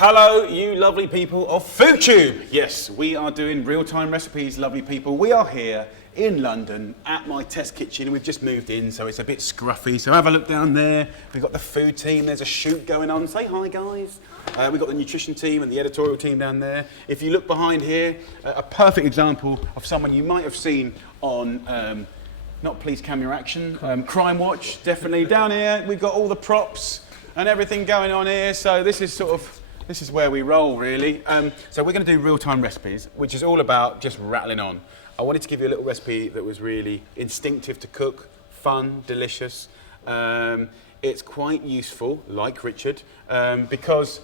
Hello, you lovely people of FOODTUBE. Yes, we are doing real-time recipes, lovely people. We are here in London at my test kitchen. We've just moved in, so it's a bit scruffy. So have a look down there. We've got the food team. There's a shoot going on. Say hi, guys. We've got the nutrition team and the editorial team down there. If you look behind here, a perfect example of someone you might have seen on, not Please Camera Action, Crime Watch, definitely. Down here, we've got all the props and everything going on here. So this is where we roll, really. So we're going to do real-time recipes, which is all about just rattling on. I wanted to give you a little recipe that was really instinctive to cook, fun, delicious. It's quite useful, like Richard, because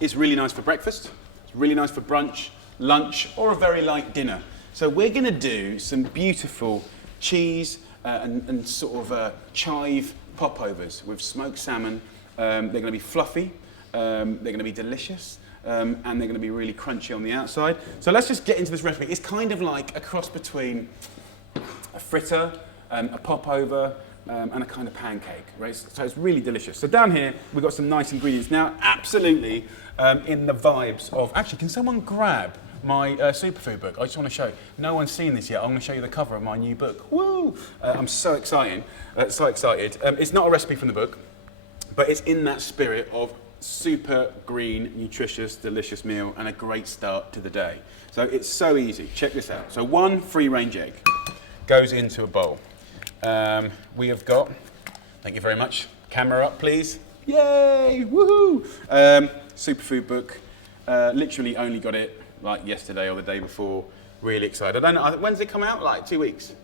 it's really nice for breakfast, it's really nice for brunch, lunch, or a very light dinner. So we're going to do some beautiful cheese and sort of chive popovers with smoked salmon. They're going to be fluffy, they're going to be delicious, and they're going to be really crunchy on the outside. So let's just get into this recipe. It's kind of like a cross between a fritter, a popover, and a kind of pancake, right? So it's really delicious. So down here, we've got some nice ingredients. Now, absolutely in the vibes of, actually, can someone grab my superfood book? I just want to show you. No one's seen this yet. I'm going to show you the cover of my new book. Woo! I'm so excited. It's not a recipe from the book, but it's in that spirit of super green, nutritious, delicious meal and a great start to the day. So it's so easy. Check this out. So one free-range egg goes into a bowl. We have got, thank you very much, camera up please. Yay, woohoo! Superfood book, literally only got it like yesterday or the day before. Really excited. I don't know, when's it come out? Like 2 weeks?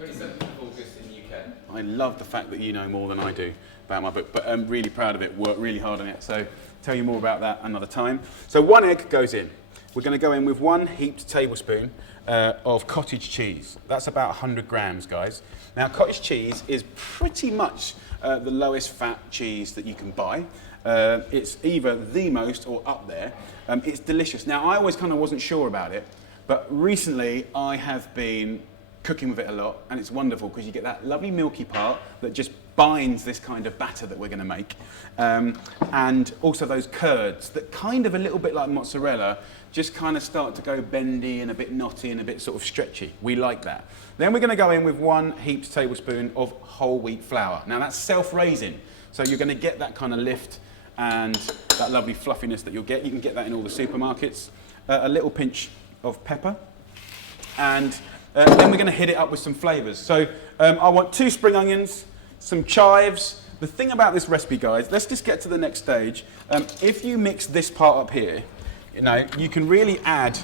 27th of August in the UK. I love the fact that you know more than I do about my book, but I'm really proud of it, worked really hard on it, so tell you more about that another time. So one egg goes in. We're going to go in with 1 heaped tablespoon of cottage cheese. That's about 100 grams, guys. Now, cottage cheese is pretty much the lowest fat cheese that you can buy. It's either the most or up there. It's delicious. Now, I always kind of wasn't sure about it, but recently I have been cooking with it a lot, and it's wonderful because you get that lovely milky part that just binds this kind of batter that we're going to make, and also those curds that kind of a little bit like mozzarella just kind of start to go bendy and a bit knotty and a bit sort of stretchy. We like that. Then we're going to go in with 1 heaped tablespoon of whole wheat flour. Now that's self-raising, so you're going to get that kind of lift and that lovely fluffiness that you'll get. You can get that in all the supermarkets. A little pinch of pepper, and then we're going to hit it up with some flavours. So I want 2 spring onions, some chives. The thing about this recipe, guys, let's just get to the next stage. If you mix this part up here, you can really add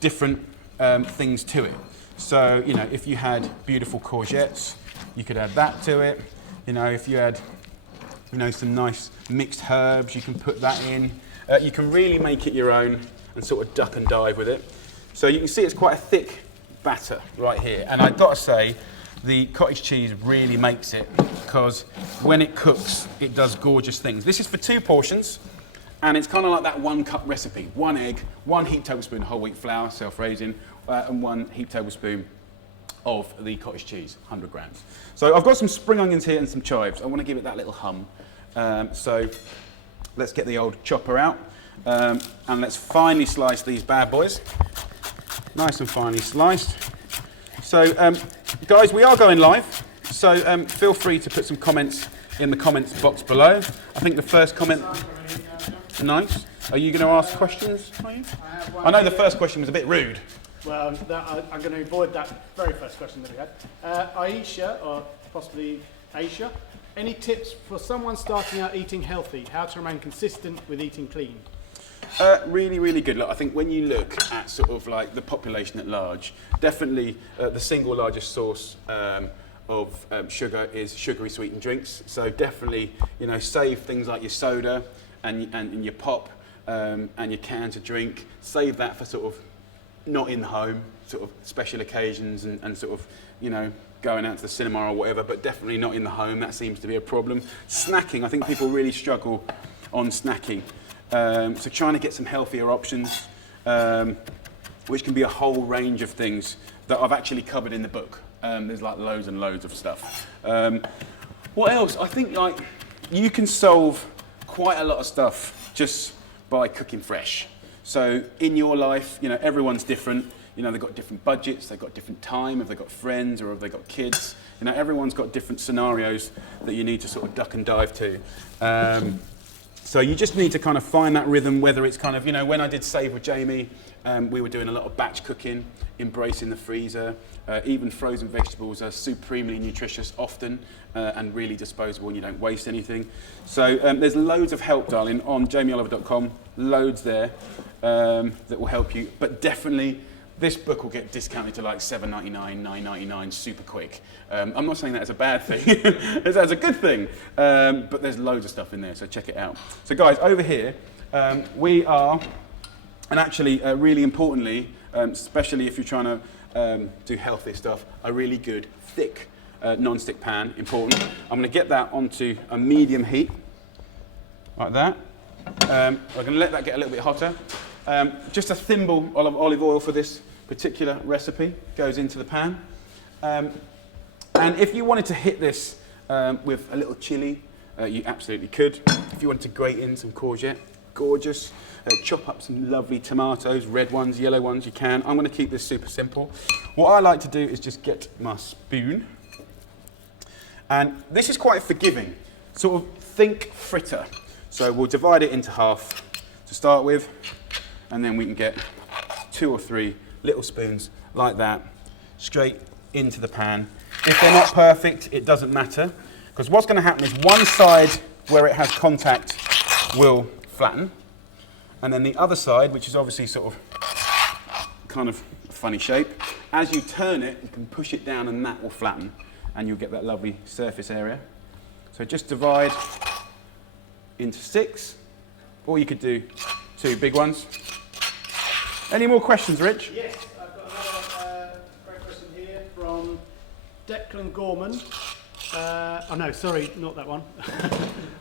different things to it. So, if you had beautiful courgettes, you could add that to it. If you had, some nice mixed herbs, you can put that in. You can really make it your own and sort of duck and dive with it. So you can see it's quite a thick batter right here, and I've got to say the cottage cheese really makes it, because when it cooks it does gorgeous things. This is for 2 portions, and it's kind of like that 1 cup recipe. 1 egg, 1 heaped tablespoon of whole wheat flour, self-raising, and 1 heaped tablespoon of the cottage cheese, 100 grams. So I've got some spring onions here and some chives. I want to give it that little hum. So let's get the old chopper out, and let's finely slice these bad boys. Nice and finely sliced. So, guys, we are going live, so feel free to put some comments in the comments box below. I think the first comment... Nice. Are you going to ask questions? I know the first question was a bit rude. Well, I'm going to avoid that very first question that we had. Aisha, or possibly Aisha, any tips for someone starting out eating healthy? How to remain consistent with eating clean? Really, really good. Look, I think when you look at sort of like the population at large, definitely the single largest source of sugar is sugary sweetened drinks. So definitely, save things like your soda and your pop and your cans of drink. Save that for sort of not in the home, sort of special occasions and sort of, going out to the cinema or whatever, but definitely not in the home. That seems to be a problem. Snacking, I think people really struggle on snacking. So trying to get some healthier options, which can be a whole range of things that I've actually covered in the book. There's like loads and loads of stuff. What else? I think you can solve quite a lot of stuff just by cooking fresh. So in your life, you know, everyone's different. You know, they've got different budgets, they've got different time, if they've got friends or if they've got kids. You know, everyone's got different scenarios that you need to sort of duck and dive to. So you just need to kind of find that rhythm, whether it's kind of, you know, when I did Save with Jamie, we were doing a lot of batch cooking, embracing the freezer. Even frozen vegetables are supremely nutritious often and really disposable and you don't waste anything. So there's loads of help, darling, on jamieoliver.com, loads there that will help you. But definitely, this book will get discounted to like $7.99, $9.99 super quick. I'm not saying that as a bad thing, that's a good thing. But there's loads of stuff in there, so check it out. So guys, over here, we are, and actually really importantly, especially if you're trying to do healthy stuff, a really good thick non-stick pan, important. I'm gonna get that onto a medium heat, like that. I'm gonna let that get a little bit hotter. Just a thimble of olive oil for this particular recipe goes into the pan. And if you wanted to hit this with a little chili, you absolutely could. If you wanted to grate in some courgette, gorgeous. Chop up some lovely tomatoes, red ones, yellow ones, you can. I'm going to keep this super simple. What I like to do is just get my spoon. And this is quite forgiving. Sort of think fritter. So we'll divide it into half to start with. And then we can get 2 or 3 little spoons like that straight into the pan. If they're not perfect, it doesn't matter. Because what's going to happen is one side where it has contact will flatten. And then the other side, which is obviously sort of kind of funny shape, as you turn it, you can push it down and that will flatten and you'll get that lovely surface area. So just divide into 6, or you could do 2 big ones. Any more questions, Rich? Yes, I've got another great question here from Declan Gorman. Oh no, sorry, not that one.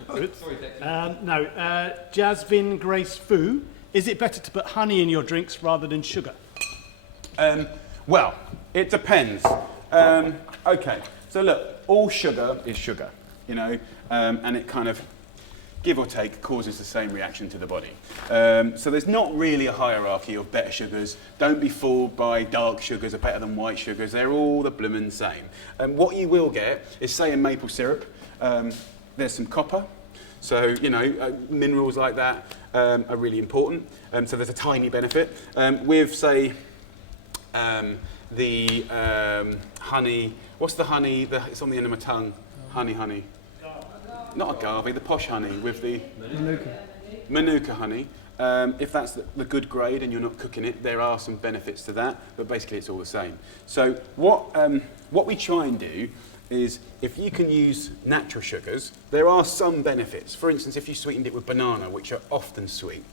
Sorry, Declan. Jasvin Grace Fu. Is it better to put honey in your drinks rather than sugar? Well, it depends. Okay, so look, all sugar is sugar, you know, and it kind of, give or take, causes the same reaction to the body. So there's not really a hierarchy of better sugars. Don't be fooled by dark sugars are better than white sugars. They're all the bloomin' same. What you will get is, say in maple syrup, there's some copper. So, you know, minerals like that are really important. So there's a tiny benefit. With, say, the honey, what's the honey, it's on the end of my tongue, honey. Not agave, the posh honey with the Manuka honey. If that's the good grade and you're not cooking it, there are some benefits to that, but basically it's all the same. So what we try and do is, if you can use natural sugars, there are some benefits. For instance, if you sweetened it with banana, which are often sweet,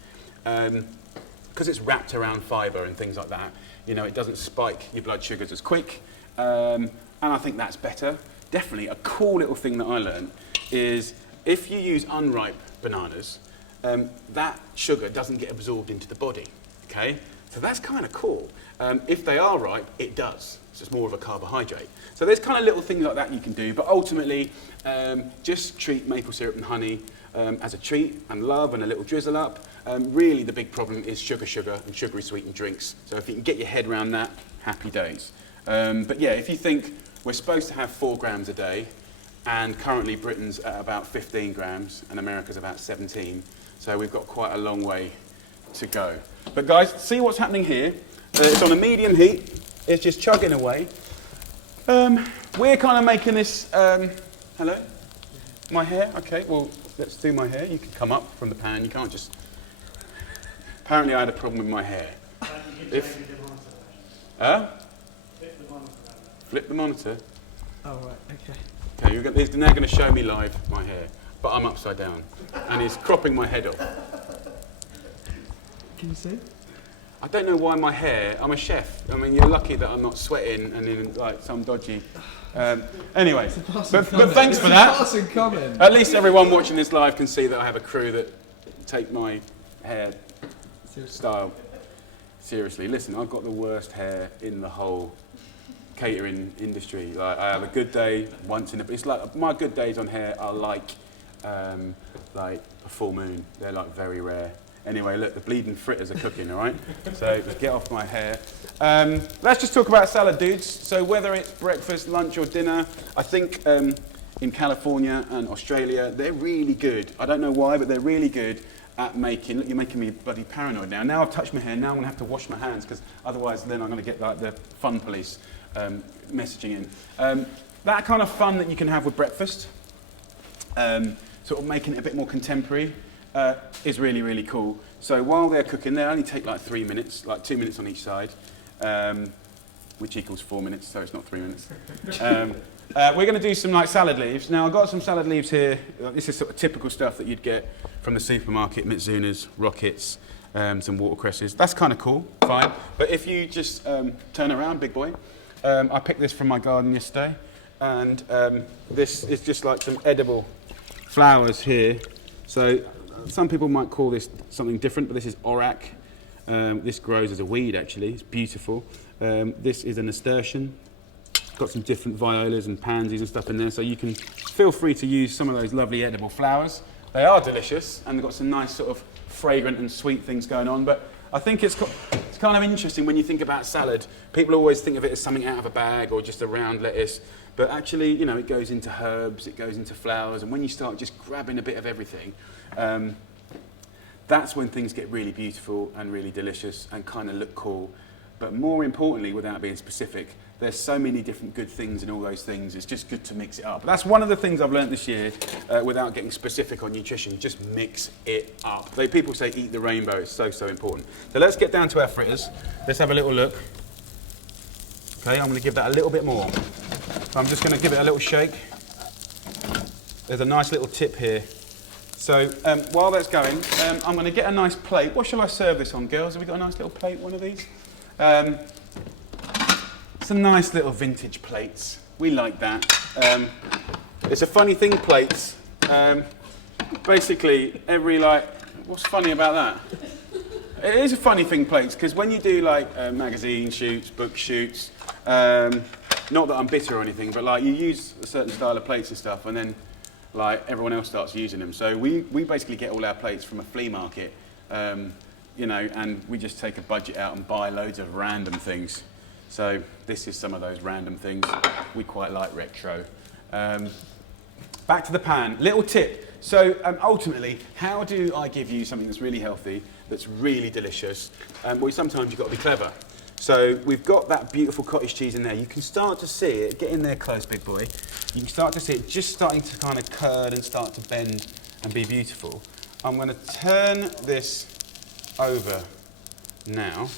because it's wrapped around fibre and things like that, you know, it doesn't spike your blood sugars as quick, and I think that's better. Definitely a cool little thing that I learned is, if you use unripe bananas, that sugar doesn't get absorbed into the body, okay? So that's kind of cool. If they are ripe, it does. It's just more of a carbohydrate. So there's kind of little things like that you can do, but ultimately, just treat maple syrup and honey as a treat and love and a little drizzle up. Really the big problem is sugar and sugary sweetened drinks. So if you can get your head around that, happy days. But yeah, if you think we're supposed to have 4 grams a day, and currently Britain's at about 15 grams and America's about 17, so we've got quite a long way to go. But guys, see what's happening here. It's on a medium heat, it's just chugging away. We're kind of making this, hello? My hair? Okay, well, let's do my hair. You can come up from the pan, you can't just... Apparently I had a problem with my hair. Flip the monitor? Oh, right, okay. Okay, he's now going to show me live my hair, but I'm upside down, and he's cropping my head off. Can you see? I don't know why my hair, I'm a chef. I mean, you're lucky that I'm not sweating and in like some dodgy... anyway, but thanks for that. At least everyone watching this live can see that I have a crew that take my hair style seriously. Listen, I've got the worst hair in the whole catering industry. Like, I have a good day once in a... It's like, my good days on hair are like like a full moon. They're like very rare. Anyway, look, the bleeding fritters are cooking, all right? So just get off my hair. Let's just talk about salad, dudes. So whether it's breakfast, lunch or dinner, I think in California and Australia, they're really good. I don't know why, but they're really good at making, look, you're making me bloody paranoid now. Now I've touched my hair, now I'm gonna have to wash my hands, because otherwise then I'm gonna get like the fun police messaging in. That kind of fun that you can have with breakfast, sort of making it a bit more contemporary, is really, really cool. So while they're cooking, they only take like 3 minutes, like 2 minutes on each side, which equals 4 minutes, so it's not 3 minutes. We're going to do some like salad leaves. Now I've got some salad leaves here. This is sort of typical stuff that you'd get from the supermarket, Mitsunas, rockets, some watercresses. That's kind of cool, fine. But if you just turn around, big boy, I picked this from my garden yesterday, and this is just like some edible flowers here. So some people might call this something different, but this is orac. This grows as a weed, actually. It's beautiful. This is a nasturtium. Got some different violas and pansies and stuff in there, so you can feel free to use some of those lovely edible flowers. They are delicious, and they've got some nice sort of fragrant and sweet things going on, but I think it's kind of interesting when you think about salad. People always think of it as something out of a bag or just a round lettuce, but actually, you know, it goes into herbs, it goes into flowers, and when you start just grabbing a bit of everything, that's when things get really beautiful and really delicious and kind of look cool. But more importantly, without being specific, there's so many different good things in all those things. It's just good to mix it up. That's one of the things I've learned this year, without getting specific on nutrition. Just mix it up. People say eat the rainbow. It's so, so important. So let's get down to our fritters. Let's have a little look. Okay, I'm going to give that a little bit more. So I'm just going to give it a little shake. There's a nice little tip here. So while that's going, I'm going to get a nice plate. What shall I serve this on, girls? Have we got a nice little plate, one of these? Some nice little vintage plates. We like that. It's a funny thing, plates. Basically, what's funny about that? It is a funny thing, plates, because when you do like magazine shoots, book shoots, not that I'm bitter or anything, but like you use a certain style of plates and stuff, and then like everyone else starts using them. So we basically get all our plates from a flea market, you know, and we just take a budget out and buy loads of random things. So this is some of those random things. We quite like retro. Back to the pan. Little tip. So ultimately, how do I give you something that's really healthy, that's really delicious? Well, sometimes you've got to be clever. So we've got that beautiful cottage cheese in there. You can start to see it. Get in there close, big boy. You can start to see it just starting to kind of curd and start to bend and be beautiful. I'm going to turn this over now,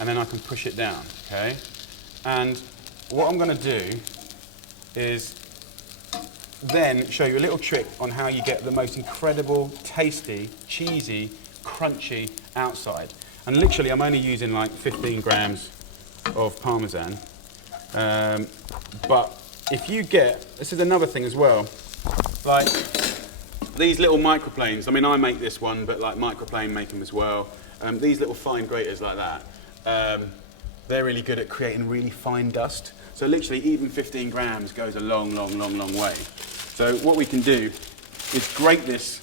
and then I can push it down, okay? And what I'm going to do is then show you a little trick on how you get the most incredible, tasty, cheesy, crunchy outside. And literally, I'm only using like 15 grams of Parmesan. But if you get, this is another thing as well, like these little microplanes. I mean, I make this one, but like Microplane make them as well. These little fine graters like that, they're really good at creating really fine dust. So literally, even 15 grams goes a long, long, long, long way. So what we can do is grate this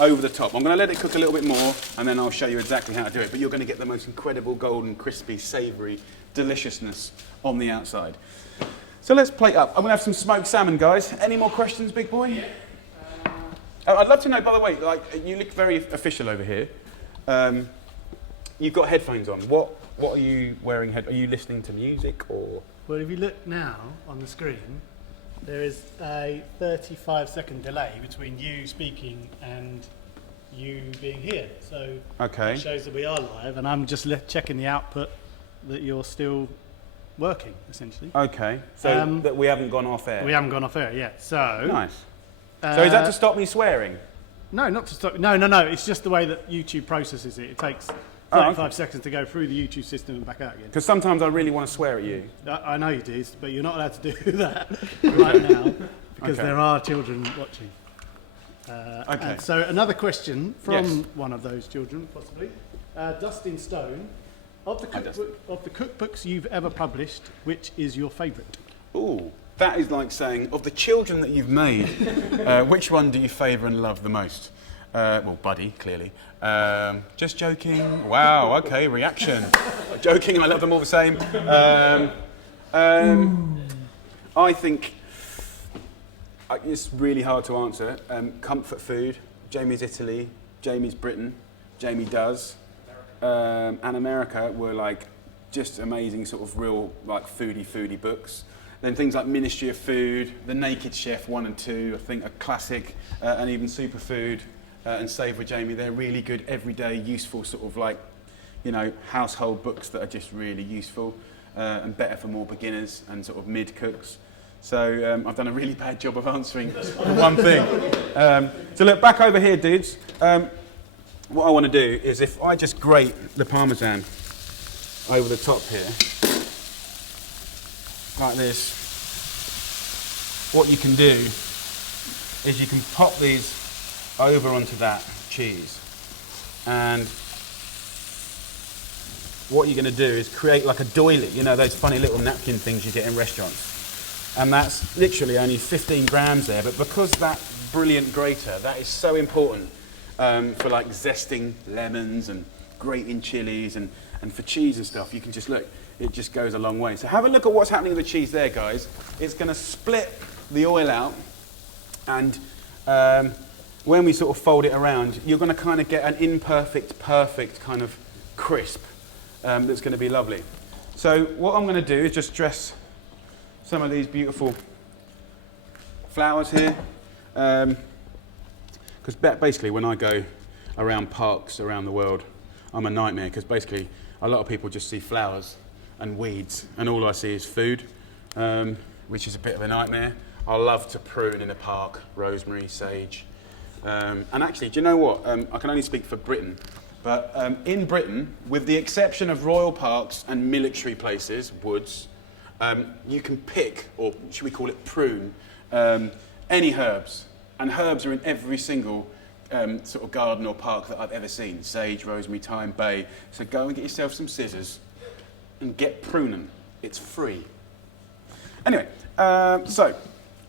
over the top. I'm going to let it cook a little bit more, and then I'll show you exactly how to do it. But you're going to get the most incredible golden, crispy, savoury deliciousness on the outside. So let's plate up. I'm going to have some smoked salmon, guys. Any more questions, big boy? Yeah. I'd love to know, by the way, like, you look very official over here. You've got headphones on. What are you wearing? Are you listening to music or? Well, if you look now on the screen, there is a 35-second delay between you speaking and you being here. So okay. It shows that we are live, and I'm just checking the output that you're still working, essentially. Okay, so that we haven't gone off air. We haven't gone off air yet. So nice. So is that to stop me swearing? No, not to stop. No. It's just the way that YouTube processes it. It takes 35 seconds to go through the YouTube system and back out again. Because sometimes I really want to swear at you. I know you do, but you're not allowed to do that right now because there are children watching. Okay. And so another question from one of those children, possibly. Dustin Stone, of the cookbooks you've ever published, which is your favourite? Ooh, That is like saying, of the children that you've made, which one do you favour and love the most? Well, Buddy, clearly. Just joking. Wow, okay, reaction. Joking, I love them all the same. I think it's really hard to answer. Comfort food. Jamie's Italy, Jamie's Britain, Jamie does. And America were like just amazing sort of real like foodie books. Then things like Ministry of Food, The Naked Chef 1 and 2, I think are classic, and even Superfood and Save with Jamie. They're really good, everyday, useful sort of like, you know, household books that are just really useful and better for more beginners and sort of mid-cooks. So I've done a really bad job of answering one thing. So look, back over here, dudes. What I want to do is if I just grate the Parmesan over the top here, like this, what you can do is you can pop these over onto that cheese, and what you're going to do is create like a doily, you know, those funny little napkin things you get in restaurants, and that's literally only 15 grams there, but because that brilliant grater, that is so important for like zesting lemons and grating chilies and for cheese and stuff. You can just look, it just goes a long way. So have a look at what's happening with the cheese there, guys. It's going to split the oil out, and when we sort of fold it around, you're going to kind of get an imperfect, perfect kind of crisp that's going to be lovely. So what I'm going to do is just dress some of these beautiful flowers here, because basically when I go around parks around the world, I'm a nightmare, because basically a lot of people just see flowers and weeds, and all I see is food, which is a bit of a nightmare. I love to prune in a park, rosemary, sage. And actually, do you know what? I can only speak for Britain, but in Britain, with the exception of royal parks and military places, woods, you can pick, or should we call it prune, any herbs. And herbs are in every single sort of garden or park that I've ever seen. Sage, rosemary, thyme, bay. So go and get yourself some scissors and get pruning. It's free. Anyway, so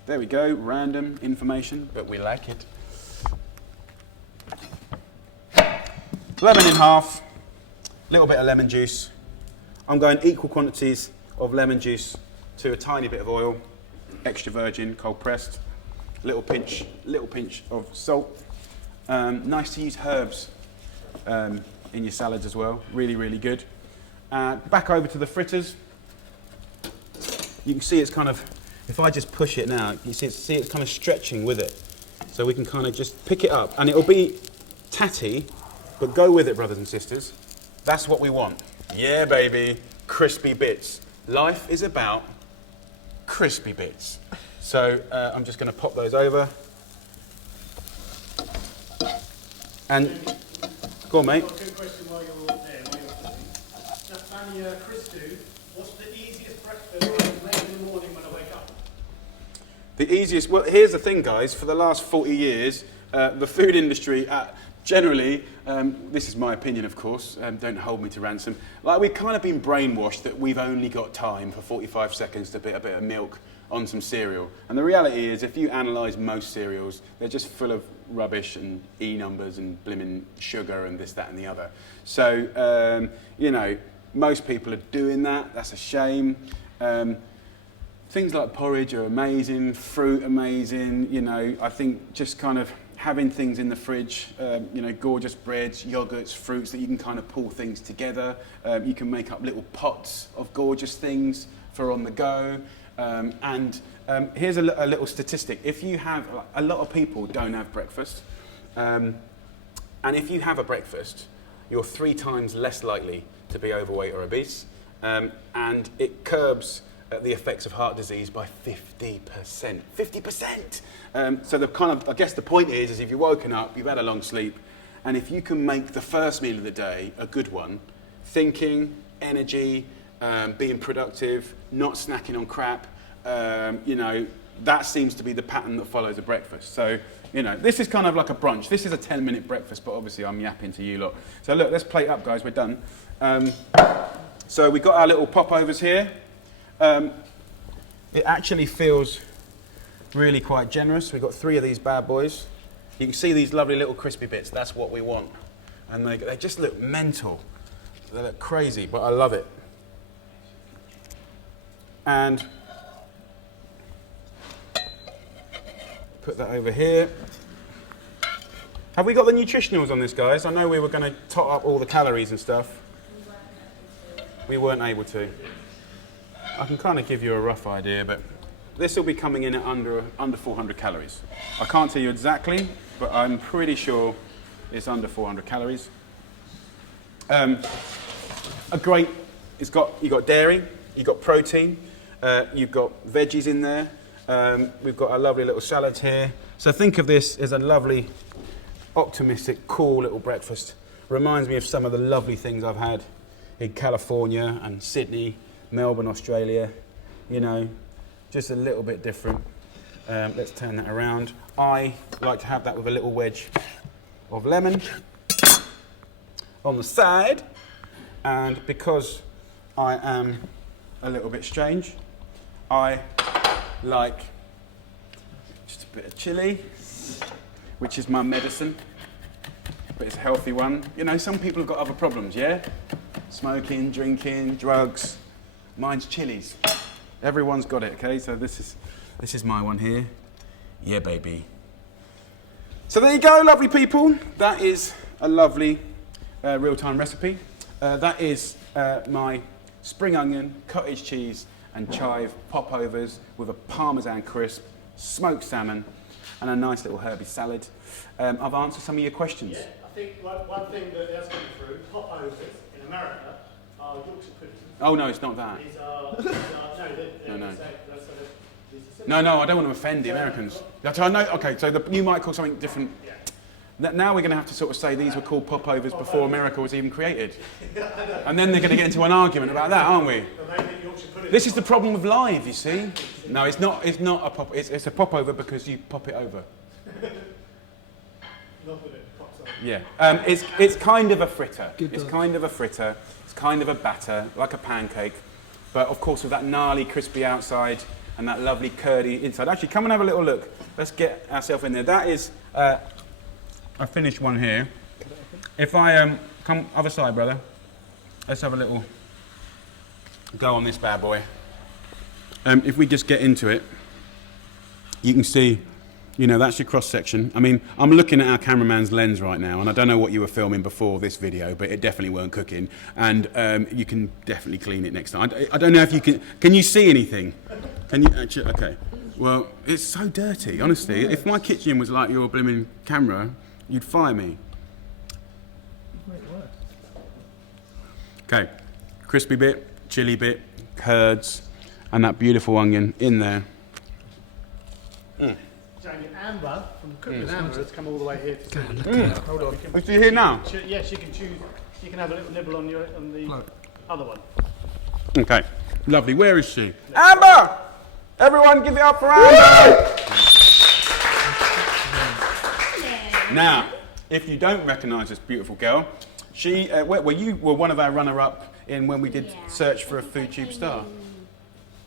there we go, random information, but we like it. Lemon in half, little bit of lemon juice. I'm going equal quantities of lemon juice to a tiny bit of oil, extra virgin, cold pressed, little pinch of salt. Nice to use herbs in your salads as well, really, really good. Back over to the fritters. You can see it's kind of, if I just push it now, you see it's kind of stretching with it. So we can kind of just pick it up, and it'll be tatty, but go with it, brothers and sisters. That's what we want. Yeah, baby, crispy bits. Life is about crispy bits. So I'm just going to pop those over. And go on, mate. I've got a good question while you're there, while you're cooking. Just Fanny, Christu, what's the easiest breakfast I can make in the morning when I wake up? The easiest, well, here's the thing, guys. For the last 40 years, the food industry, generally, this is my opinion, of course, don't hold me to ransom, like we've kind of been brainwashed that we've only got time for 45 seconds to put a bit of milk on some cereal. And the reality is, if you analyse most cereals, they're just full of rubbish and E numbers and blimmin' sugar and this, that and the other. So, you know, most people are doing that. That's a shame. Things like porridge are amazing, fruit amazing, you know, I think just kind of having things in the fridge, you know, gorgeous breads, yogurts, fruits that you can kind of pull things together. You can make up little pots of gorgeous things for on the go. And here's a little statistic. If you have, a lot of people don't have breakfast. And if you have a breakfast, you're 3 times less likely to be overweight or obese. And it curbs the effects of heart disease by 50%. 50%! So the kind of, I guess the point is if you've woken up, you've had a long sleep, and if you can make the first meal of the day a good one, thinking, energy, being productive, not snacking on crap, you know, that seems to be the pattern that follows a breakfast. So, you know, this is kind of like a brunch. This is a 10-minute breakfast, but obviously I'm yapping to you lot. So look, let's plate up, guys, we're done. So we've got our little popovers here. It actually feels really quite generous. We've got 3 of these bad boys. You can see these lovely little crispy bits. That's what we want. And they just look mental. They look crazy, but I love it. And put that over here. Have we got the nutritionals on this, guys? I know we were going to tot up all the calories and stuff. We weren't able to. I can kind of give you a rough idea, but this will be coming in at under 400 calories. I can't tell you exactly, but I'm pretty sure it's under 400 calories. You've got dairy, you've got protein, you've got veggies in there. We've got a lovely little salad here. So think of this as a lovely, optimistic, cool little breakfast. Reminds me of some of the lovely things I've had in California and Sydney, Melbourne, Australia. You know, just a little bit different. Let's turn that around. I like to have that with a little wedge of lemon on the side. And because I am a little bit strange, I like just a bit of chili, which is my medicine, but it's a healthy one. You know, some people have got other problems, yeah? Smoking, drinking, drugs. Mine's chilies. Everyone's got it, okay? So this is my one here. Yeah, baby. So there you go, lovely people. That is a lovely real-time recipe. That is my spring onion, cottage cheese, and chive popovers with a parmesan crisp, smoked salmon, and a nice little herby salad. I've answered some of your questions. Yeah, I think one thing that has come through, popovers in America are Yorkshire puddings. Oh no, it's not that. These are no. No, I don't want to offend the Americans. I know. Okay, so you might call something different. Yeah. Now we're going to have to sort of say these were called popovers before America was even created. And then they're going to get into an argument about that, aren't we? This is the problem with live, you see. No, it's not a pop. It's a popover because you pop it over. Not that it pops over. Yeah. It's kind of a fritter. It's kind of a fritter. It's kind of a batter, like a pancake. But of course with that gnarly, crispy outside and that lovely curdy inside. Actually, come and have a little look. Let's get ourselves in there. That is I finished one here. If I come other side, brother. Let's have a little go on this bad boy. If we just get into it, you can see, you know, that's your cross section. I mean, I'm looking at our cameraman's lens right now, and I don't know what you were filming before this video, but it definitely weren't cooking. And you can definitely clean it next time. I don't know if you can. Can you see anything? Can you actually? Okay. Well, it's so dirty, honestly. If my kitchen was like your blooming camera, you'd fire me. Okay, crispy bit, chili bit, curds, and that beautiful onion in there. Amber from Cooking with Amber has come all the way here to see. Hold on. Is she here now? Yes, you can choose. You can have a little nibble on the other one. Okay, lovely. Where is she? Amber! Everyone give it up for Amber! Now, if you don't recognise this beautiful girl, she, you were one of our runner-up in when we did search for a FOODTUBE star.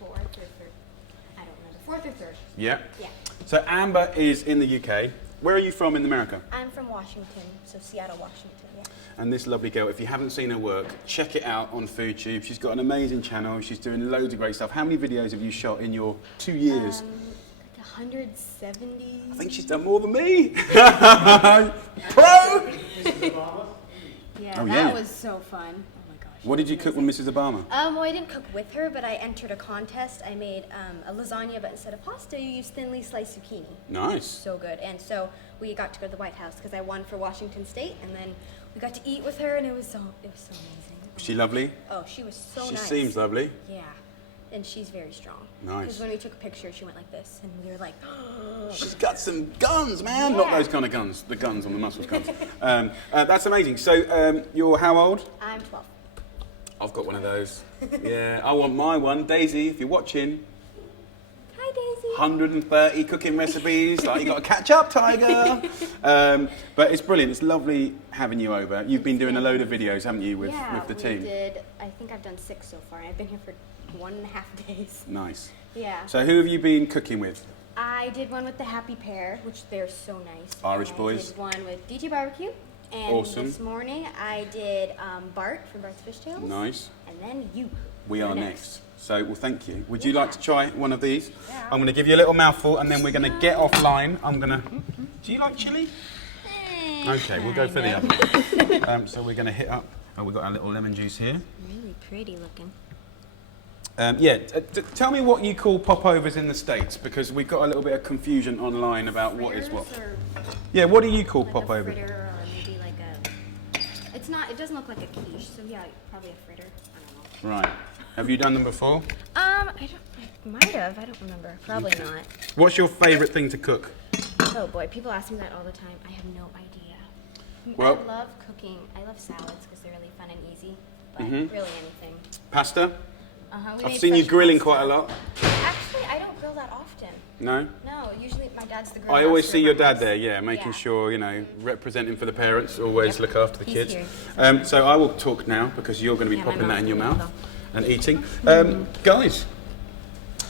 Fourth or third. I don't remember. Fourth or third. Yeah. Yeah. So Amber is in the UK. Where are you from in America? I'm from Washington, so Seattle, Washington. Yeah. And this lovely girl, if you haven't seen her work, check it out on FOODTUBE. She's got an amazing channel. She's doing loads of great stuff. How many videos have you shot in your 2 years? Like 170. I think she's done more than me. Pro! Yeah, Oh, that yeah. was so fun. Oh my gosh. What did you cook with Mrs. Obama? Well, I didn't cook with her, but I entered a contest. I made a lasagna, but instead of pasta, you used thinly sliced zucchini. Nice. So good. And so we got to go to the White House because I won for Washington State, and then we got to eat with her, and it was so amazing. Was she lovely? Oh, she was so She nice. seems lovely. Yeah, and she's very strong. Nice. Because when we took a picture, she went like this, and we were like, She's got some guns, man. Yeah. Not those kind of guns. The guns on the muscles guns. That's amazing. So you're how old? I'm 12. I've got one of those. Yeah, I want my one. Daisy, if you're watching. Hi, Daisy. 130 cooking recipes. Like, you got to catch up, Tiger. But it's brilliant. It's lovely having you over. You've been doing a load of videos, haven't you, with the team? I think I've done 6 so far. I've been here for 1.5 days. Nice. Yeah. So who have you been cooking with? I did one with the Happy Pair, which they're so nice. Irish and boys. I did one with DT Barbecue. And Awesome. this morning I did Bart from Bart's Fishtails. Nice. And then you. We You're are next. So, well, thank you. Would you like to try one of these? Yeah. I'm going to give you a little mouthful, and then we're going to get offline. I'm going to... Do you like chili? Okay, we'll go for the other. So we're going to hit up... Oh, we've got our little lemon juice here. Really pretty looking. Tell me what you call popovers in the States, because we've got a little bit of confusion online about what is what. Yeah, what do you call Like popover? a fritter, or maybe like a... It's not... It doesn't look like a quiche, so yeah, probably a fritter. I don't know. Right. Have you done them before? I might have. I don't remember. Probably not. What's your favourite thing to cook? Oh boy, people ask me that all the time. I have no idea. Well- I love cooking. I love salads because they're really fun and easy. But Mm-hmm. really anything. Pasta? We I've made seen you fresh grilling pasta. quite a lot. Actually, I don't grill that often. No? No, usually my dad's the grill I always master see of your my dad house. there, yeah, making Yeah. sure, you know, representing for the parents, always Yep. look after the He's kids. here. So I will talk now, because you're going to be Yeah, my popping that in mouth's your full, mouth and eating. Guys,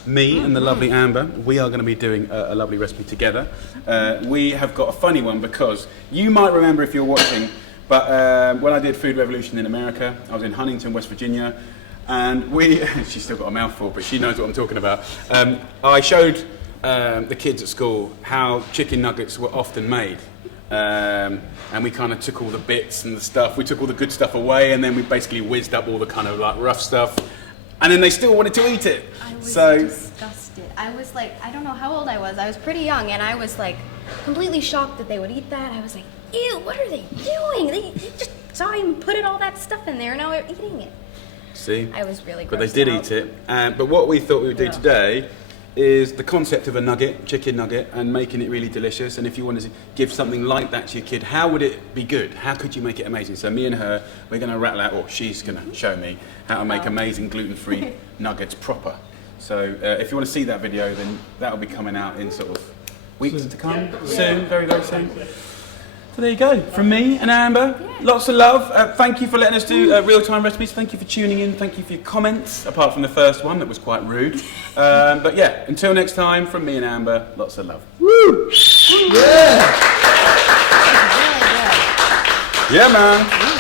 me and the lovely Amber, we are going to be doing a lovely recipe together. We have got a funny one, because you might remember if you're watching, but when I did Food Revolution in America, I was in Huntington, West Virginia, and she's still got a mouthful, but she knows what I'm talking about. I showed the kids at school how chicken nuggets were often made. And we kind of took all the bits and the stuff, we took all the good stuff away, and then we basically whizzed up all the kind of like rough stuff. And then they still wanted to eat it. I was So disgusted. I was like, I don't know how old I was. I was pretty young, and I was like completely shocked that they would eat that. I was like, ew, what are they doing? They just saw him putting all that stuff in there, and now they're eating it. see, I was really but they grossed did out. eat it. But what we thought we would do today is the concept of a nugget, chicken nugget, and making it really delicious. And if you wanted to give something like that to your kid, how would it be good? How could you make it amazing? So me and her, we're going to rattle out, or she's going to show me how to make amazing gluten-free nuggets proper. So if you want to see that video, then that'll be coming out in sort of weeks to come. Soon, very, very soon. So there you go, from me and Amber. Lots of love. Thank you for letting us do real-time recipes. Thank you for tuning in. Thank you for your comments, apart from the first one that was quite rude. But yeah, until next time, from me and Amber, lots of love. Woo! Yeah! Yeah, man.